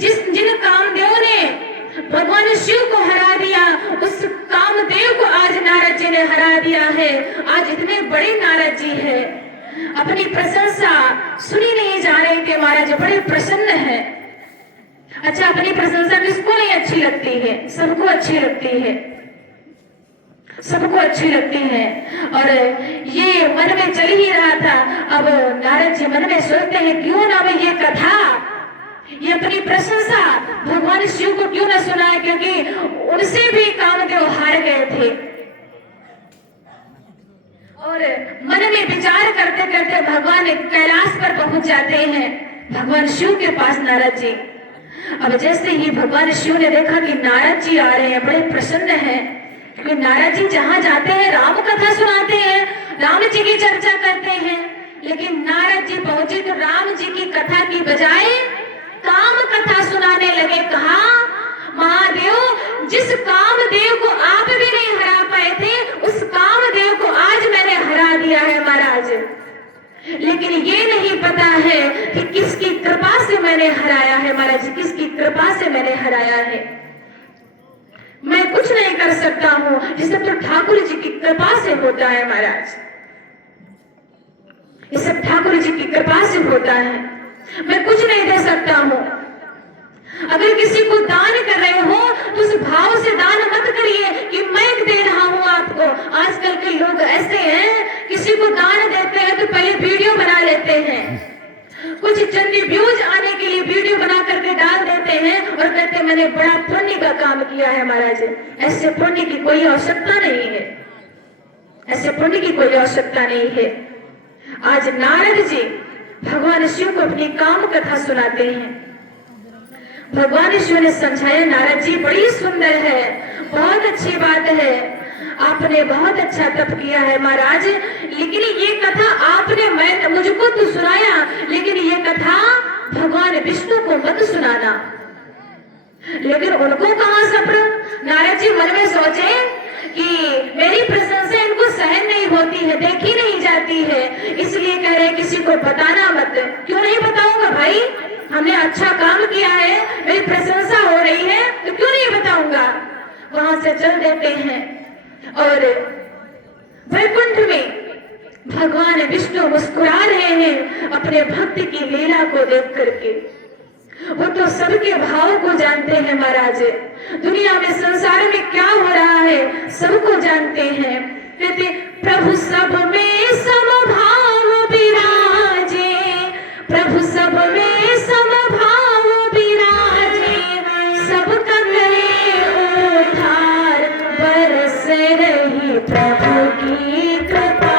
जिन कामदेव ने भगवान शिव को हरा दिया, उस कामदेव को आज नारद जी ने हरा दिया है। आज इतने बड़े नारद जी है, अपनी प्रशंसा सुनी नहीं जा रहे थे महाराज, बड़े प्रसन्न है। अच्छा, अपनी प्रशंसा किसको नहीं अच्छी लगती है? सबको अच्छी लगती है, सबको अच्छी लगती है। और ये मन में चल ही रहा था। अब नारद जी मन में सोचते हैं क्यों ना मैं ये कथा, ये अपनी प्रशंसा भगवान शिव को क्यों ना सुनाए, क्योंकि उनसे भी कामदेव हार गए थे। और मन में विचार करते करते भगवान कैलाश पर पहुंच जाते हैं, भगवान शिव के पास नारद जी। अब जैसे ही भगवान शिव ने देखा कि नारद जी आ रहे हैं, बड़े प्रसन्न हैं, क्योंकि नारद जी जहां जाते हैं राम कथा सुनाते हैं, राम जी की चर्चा करते हैं। लेकिन नारद जी पहुंचे तो राम जी की कथा की बजाय काम कथा सुनाने लगे। कहा, महादेव, जिस कामदेव को आप भी नहीं हरा पाए थे, उस कामदेव को आज मैंने हरा दिया है महाराज। लेकिन ये नहीं पता है कि किसकी कृपा से मैंने हराया है महाराज, किसकी कृपा से मैंने हराया है। मैं कुछ नहीं कर सकता हूं, ये सब तो ठाकुर जी की कृपा से होता है महाराज, ये सब ठाकुर जी की कृपा से होता है। मैं कुछ नहीं दे सकता हूं। अगर किसी को दान कर रहे हो तो उस भाव से दान मत करिए कि मैं दे रहा हूं आपको। आजकल के लोग ऐसे हैं, किसी को दान देते हैं तो पहले वीडियो बना लेते हैं, कुछ चंद व्यूज आने के लिए वीडियो बना करके डाल देते हैं और कहते हैं मैंने बड़ा पुण्य का काम किया है महाराज। ऐसे पुण्य की कोई आवश्यकता नहीं है, ऐसे पुण्य की कोई आवश्यकता नहीं है। आज नारद जी भगवान शिव को अपनी काम कथा सुनाते हैं। भगवान शिव ने समझाया, नारद जी बड़ी सुंदर है, बहुत अच्छी बात है, आपने बहुत अच्छा तप किया है महाराज। लेकिन ये कथा आपने मुझको तो सुनाया, लेकिन ये कथा भगवान विष्णु को मत सुनाना। लेकिन उनको कहां सब्र। नारद जी मन में सोचे कि मेरी प्रशंसा इनको सहन नहीं होती है, देखी नहीं जाती है, इसलिए कह रहे किसी को बताना मत। क्यों नहीं बताऊंगा भाई, हमने अच्छा काम किया है, मेरी प्रशंसा हो रही है, तो क्यों नहीं बताऊंगा। वहां से चल देते हैं और वैकुंठ में भगवान विष्णु मुस्कुरा रहे हैं अपने भक्त की लीला को देख करके। वो तो सबके भाव को जानते हैं महाराज, दुनिया में संसार में क्या हो रहा है सबको जानते हैं। कहते प्रभु सब में समभाव विराजे, प्रभु सब में समभाव विराजे, सबका करे उद्धार, बरस रही प्रभु की कृपा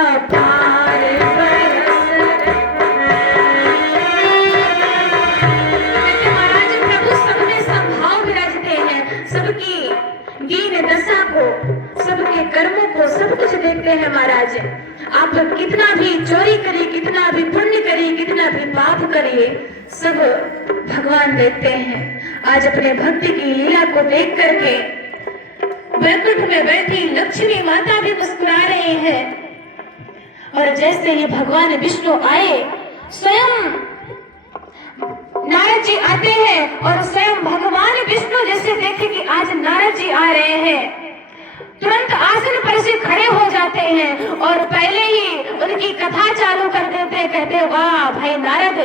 अपार, बरस महाराज। प्रभु सब में समभाव विराजते हैं, सबकी दीन दशा को, सबके कर्मों को, सब कुछ देखते हैं महाराज। आप कितना भी चोरी करिए, कितना भी पुण्य करिए, कितना भी पाप करिए, सब भगवान देखते हैं। आज अपने भक्त की लीला को देख करके वैकुंठ में बैठी लक्ष्मी माता भी मुस्कुरा रहे हैं। और जैसे ही भगवान विष्णु आए, स्वयं नारद जी आते हैं और स्वयं भगवान विष्णु जैसे देखे कि आज नारद जी आ रहे हैं, तुरंत आसन पर से खड़े हो जाते हैं और पहले ही उनकी कथा चालू कर देते हैं। कहते वाह भाई नारद,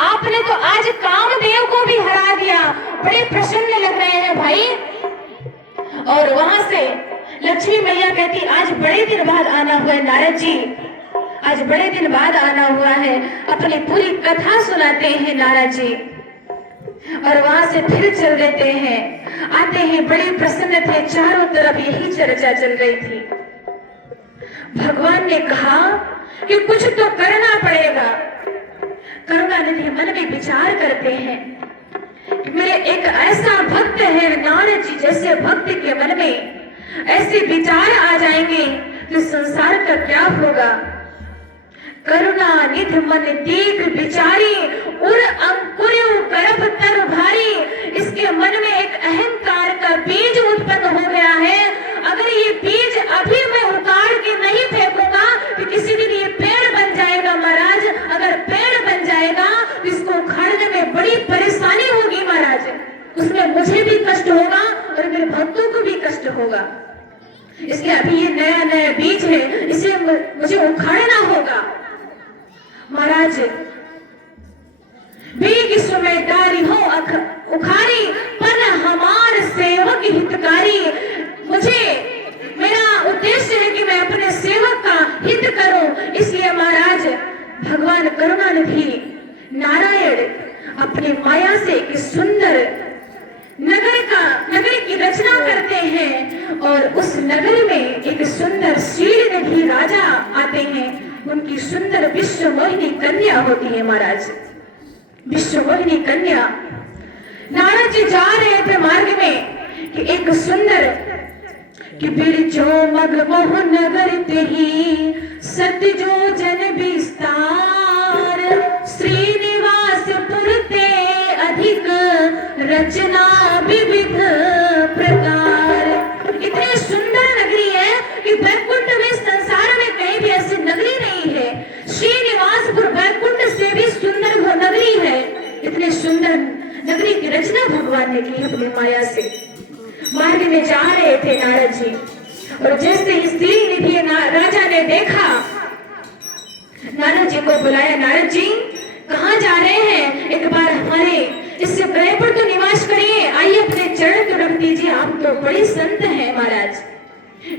आपने तो आज कामदेव को भी हरा दिया, बड़े प्रसन्न लग रहे हैं भाई। और वहां से लक्ष्मी मैया कहती आज बड़े दिन बाद आना हुआ है नारद जी, आज बड़े दिन बाद आना हुआ है। अपनी पूरी कथा सुनाते हैं नारद जी और वहां से फिर चल देते हैं। आते हैं, बड़े प्रसन्न थे, चारों तरफ यही चर्चा चल रही थी। भगवान ने कहा कि कुछ तो करना पड़ेगा। करुणानिधि मन में विचार करते हैं, मेरे एक ऐसा भक्त है, नारद जी जैसे भक्त के मन में ऐसे विचार आ जाएंगे तो संसार का क्या होगा। करुणानिधि मन देख विचारी, उर अंकुर्यु गर्भ तर भारी। इसके मन में एक अहंकार का बीज उत्पन्न हो गया है। अगर ये बीज अभी मैं उतार के नहीं फेंकूंगा तो किसी दिन ये पेड़ बन जाएगा महाराज। अगर पेड़ बन जाएगा तो इसको उखाड़ने में बड़ी परेशानी होगी मुझे भी कष्ट होगा और मेरे भक्तों को भी कष्ट होगा। इसलिए अभी ये नया नया बीज है, इसे मुझे उखाड़ना होगा। महाराज बीज सुमेदारी हो उखाड़ी, पर हमार सेवक हितकारी। मुझे मेरा उद्देश्य है कि मैं अपने सेवक का हित करूं। इसलिए महाराज भगवान करुणानिधि नारायण अपनी माया से एक सुंदर नगर की रचना करते हैं और उस नगर में एक सुंदर श्रीनिधि राजा आते हैं। उनकी सुंदर विश्व मोहिनी कन्या होती है। महाराज विश्व मोहिनी कन्या, नारद जी जा रहे थे मार्ग में कि एक सुंदर कि बिरजो मगमोह नगर ते ही सतजो जन विस्तार, श्रीनिवास पुरते अधिक रचना विविध प्रकार। इतनी सुंदर नगरी है कि वैकुंठ में संसार में कहीं भी ऐसी नगरी नहीं है। श्रीनिवासपुर वैकुंठ से भी सुंदर वो नगरी है। इतनी सुंदर नगरी की रचना भगवान ने की अपनी माया से। मार्ग में जा रहे थे नारद जी और जैसे ही श्रीनिधि राजा ने देखा, नारद जी को बुलाया। नारद जी कहाँ जा रहे हैं? एक बार हमारे इस ग्रह पर तो निवास करिए, आइए अपने चरण तो रख दीजिए। आप तो बड़े संत हैं महाराज,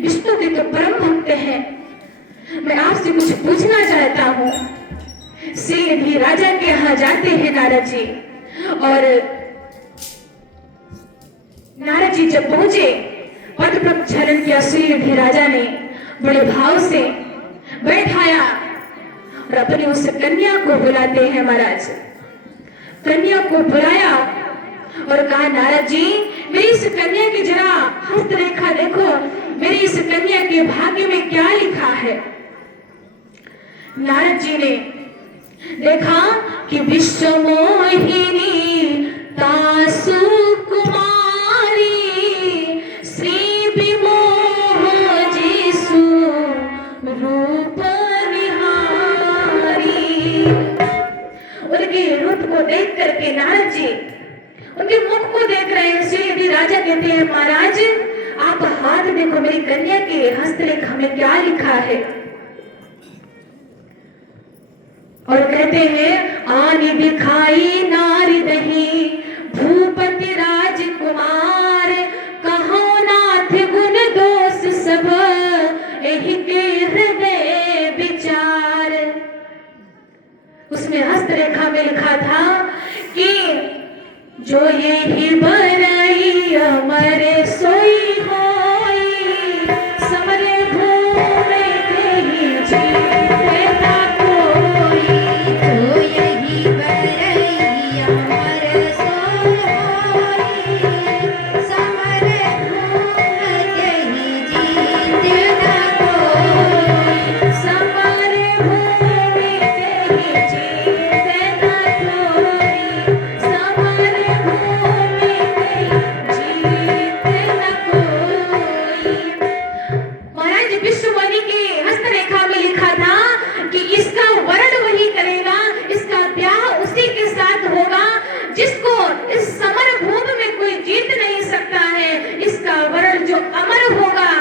विष्णु के तो परम भक्त हैं। मैं आपसे कुछ पूछना चाहता हूँ। श्रीनिधि राजा के यहाँ जाते हैं नारद जी और नारद जी जब पहुंचे, पद प्रक्षालन किया। श्रीनिधि राजा ने बड़े भाव से बैठाया और अपनी उस कन्या को बुलाते हैं। महाराज कन्या को बुलाया और कहा, नारद जी मेरी इस कन्या की जरा हस्तरेखा देखो, मेरी इस कन्या के भाग्य में क्या लिखा है। नारद जी ने देखा कि विश्व मोहिनी तासु कुमारी, श्री विमोह जिसु रूप निहारी। उनके रूप को देख करके नारद जी उनके मुख को देख रहे हैं। श्रीनिधि राजा कहते हैं, महाराज आप हाथ देखो, मेरी कन्या के हस्तरेखा में क्या लिखा है। और कहते हैं, आनी दिखाई नारी दही भूपति राजकुमार, कहो नाथ गुण दोष सब एहि के हृदय विचार। उसमें हस्तरेखा में लिखा था कि जो ये ही बराई अमर सोई होई, समरे भूमि देहि जीते ना कोई। जो यही बराई अमर सोई होई, समरे भूमि देहि जीते ना कोई। समरे भूमि देहि जीते ना कोई, समरे भूमि देहि जीते ना कोई। महाराज विश्वमणि की हस्तरेखा में लिखा था कि इसका वर्ण वही करेगा, इसका ब्याह उसी के साथ होगा जिसको इस समर भूमि में कोई जीत नहीं सकता है। इसका वर्ण जो अमर होगा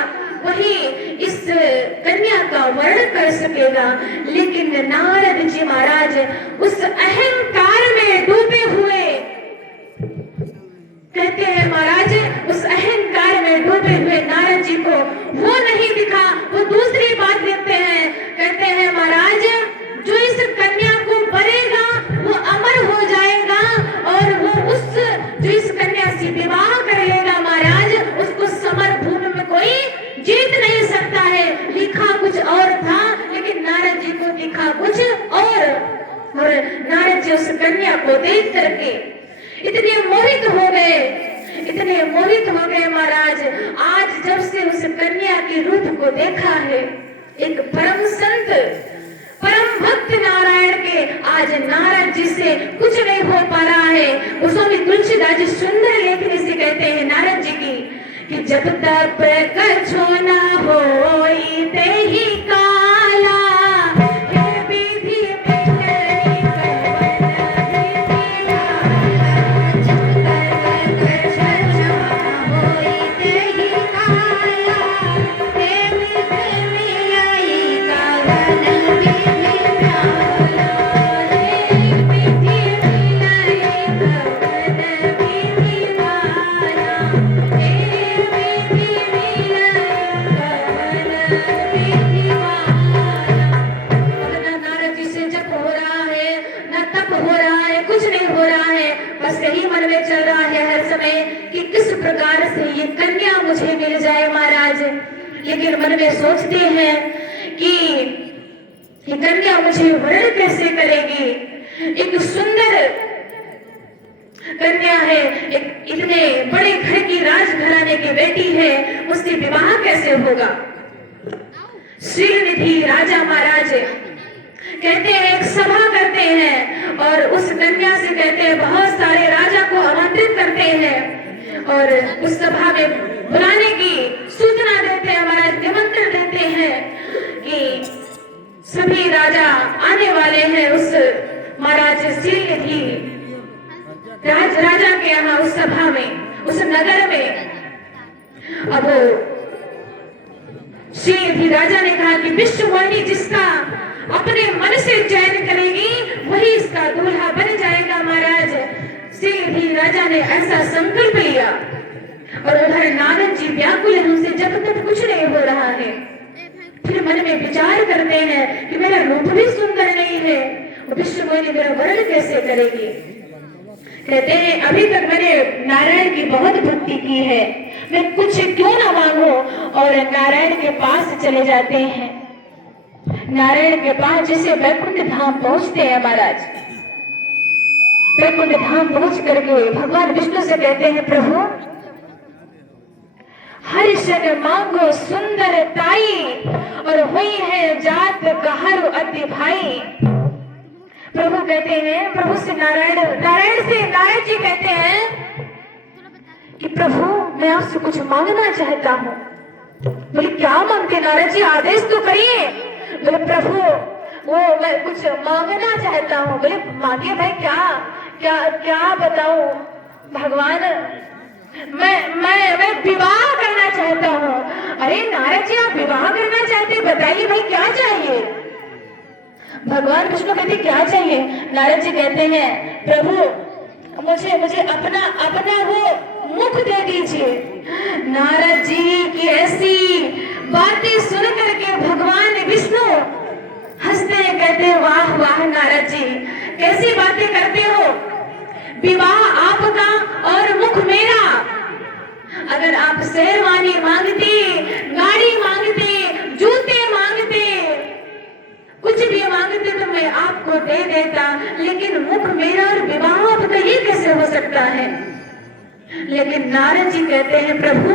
वही इस कन्या का वर्ण कर सकेगा। लेकिन नारद जी महाराज उस अहंकार में डूबे हुए, कहते हैं महाराज उस अहंकार में डूबे हुए नारद जी को वो नहीं दिखा। वो दूसरी बात देखते हैं, कहते हैं महाराज जो इस कन्या को बरेगा वो अमर हो जाएगा और वो उस जो इस कन्या से विवाह कर लेगा महाराज, उसको समर भूमि में कोई जीत नहीं सकता है। लिखा कुछ और था लेकिन नारद जी को दिखा कुछ और नारद जी उस कन्या को देख करके इतने मोहित हो गए, इतने मोहित हो गए महाराज। आज जब से उस कन्या के रूप को देखा है, एक परम संत परम भक्त नारायण के आज नारद जी से कुछ नहीं हो पा रहा है। गोस्वामी तुलसीदास जी सुंदर लेखनी से कहते हैं नारद जी की कि जब तक कछो न होई तेहि काला, हे विधि मिलनी कवन विधि, जब तक कछो में चल रहा है हर समय कि किस प्रकार से ये कन्या मुझे मिल जाए महाराज। लेकिन मन में सोचते हैं कि ये कन्या मुझे वर्ण कैसे करेगी। एक सुंदर कन्या है, एक इतने बड़े घर की राजघराने की बेटी है, उससे विवाह कैसे होगा। श्रीनिधि राजा महाराज कहते हैं, एक सभा करते हैं और उस कन्या से कहते हैं, बहुत सारे राजा को आमंत्रित करते हैं और उस सभा में बुलाने की सूचना देते हैं महाराज, निमंत्रण देते हैं कि सभी राजा आने वाले हैं उस महाराज श्रीनिधि राजा के यहाँ उस सभा में, उस नगर में। अब श्रीनिधि राजा ने कहा कि विश्ववाणी जिसका अपने मन से चयन करेगी वही इसका दूल्हा बन जाएगा महाराज। श्रीनिधि राजा ने ऐसा संकल्प लिया और उधर नारद जी व्याकुल हैं, उनसे जब तक कुछ नहीं हो रहा है। फिर मन में विचार करते हैं कि मेरा रूप भी सुंदर नहीं है, विश्ववाणी मेरा वर्ण कैसे करेगी। कहते हैं, अभी तक मैंने नारायण की बहुत भक्ति की है, मैं कुछ क्यों ना मांगू। और नारायण के पास चले जाते हैं। नारायण के पास जैसे वैकुंठ धाम पहुंचते हैं महाराज, वैकुंठ धाम पहुंच करके भगवान विष्णु से कहते हैं, प्रभु हर क्षण मांगो सुंदर ताई और हुई है जात कहरु अति भाई। प्रभु कहते हैं, प्रभु से नारायण जी कहते हैं कि प्रभु मैं आपसे कुछ मांगना चाहता हूँ। बोले क्या मांगते नारायण जी, आदेश तो करिए। बोले प्रभु वो मैं कुछ मांगना चाहता हूँ। बोले मांगिए भाई, क्या क्या क्या बताऊं भगवान, मैं विवाह करना चाहता हूँ। अरे नारद जी आप विवाह करना चाहते, बताइए भाई क्या चाहिए। भगवान विष्णु कहते क्या चाहिए। नारद जी कहते हैं, प्रभु मुझे अपना वो मुख दे दीजिए। नारद जी की ऐसी बातें सुन करके भगवान विष्णु हंसते हैं, कहते हैं वाह वाह नारद जी कैसी बातें करते हो, विवाह आपका और मुख मेरा। अगर आप शेरवानी मांगते, गाड़ी मांगते, जूते मांगते, कुछ भी मांगते तो मैं आपको दे देता, लेकिन मुख मेरा और विवाह आपका ये कैसे हो सकता है। लेकिन नारद जी कहते हैं, प्रभु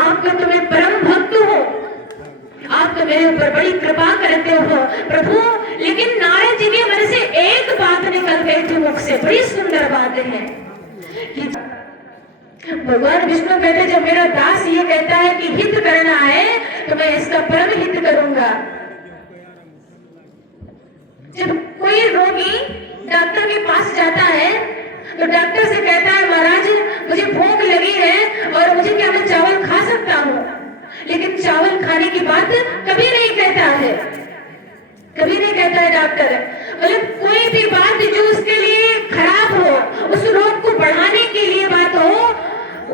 आपका तो मैं परम भक्त हूँ, आप तो मेरे ऊपर बड़ी कृपा करते हो प्रभु। लेकिन नारद जी के मन से एक बात निकल गई थी मुख से, बड़ी सुंदर बात है कि भगवान विष्णु कहते जब मेरा दास ये कहता है कि हित करना है तो मैं इसका परम हित करूंगा। जब कोई रोगी डॉक्टर के पास जाता है तो डॉक्टर से कहता है महाराज मुझे भूख लगी है और मुझे क्या मैं चावल खा सकता हूँ, लेकिन चावल खाने की बात कभी नहीं कहता है, कभी नहीं कहता है डॉक्टर। मतलब कोई भी बात जो उसके लिए खराब हो, उस रोग को बढ़ाने के लिए बात हो,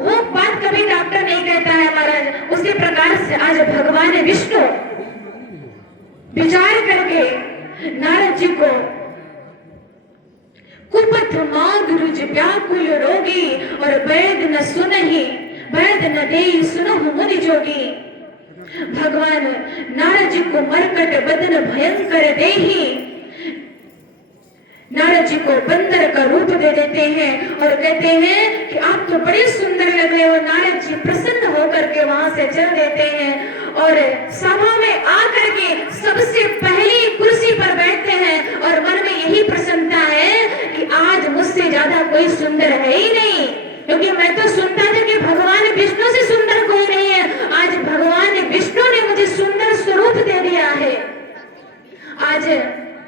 वो बात कभी डॉक्टर नहीं कहता है महाराज। उसी प्रकार से आज भगवान विष्णु विचार करके नारद जी को कुपथ मांग रुज व्याकुल रोगी और वैद न सुनहि वैद न देहि सुनहु मुनि जोगी। भगवान नारद जी को मरकट बदन भयंकर देहि, नारद जी को बंदर का रूप दे देते हैं और कहते हैं कि आप तो बड़े सुंदर लग रहे हो। नारद जी प्रसन्न होकर के वहां से चल देते हैं और सभा में आकर के सबसे पहली कुर्सी पर बैठते हैं और मन में यही प्रसन्नता है कि आज मुझसे ज्यादा कोई सुंदर है ही नहीं, क्योंकि मैं तो सुनता था कि भगवान विष्णु से सुंदर कोई नहीं है। आज भगवान विष्णु ने मुझे सुंदर स्वरूप दे दिया है। आज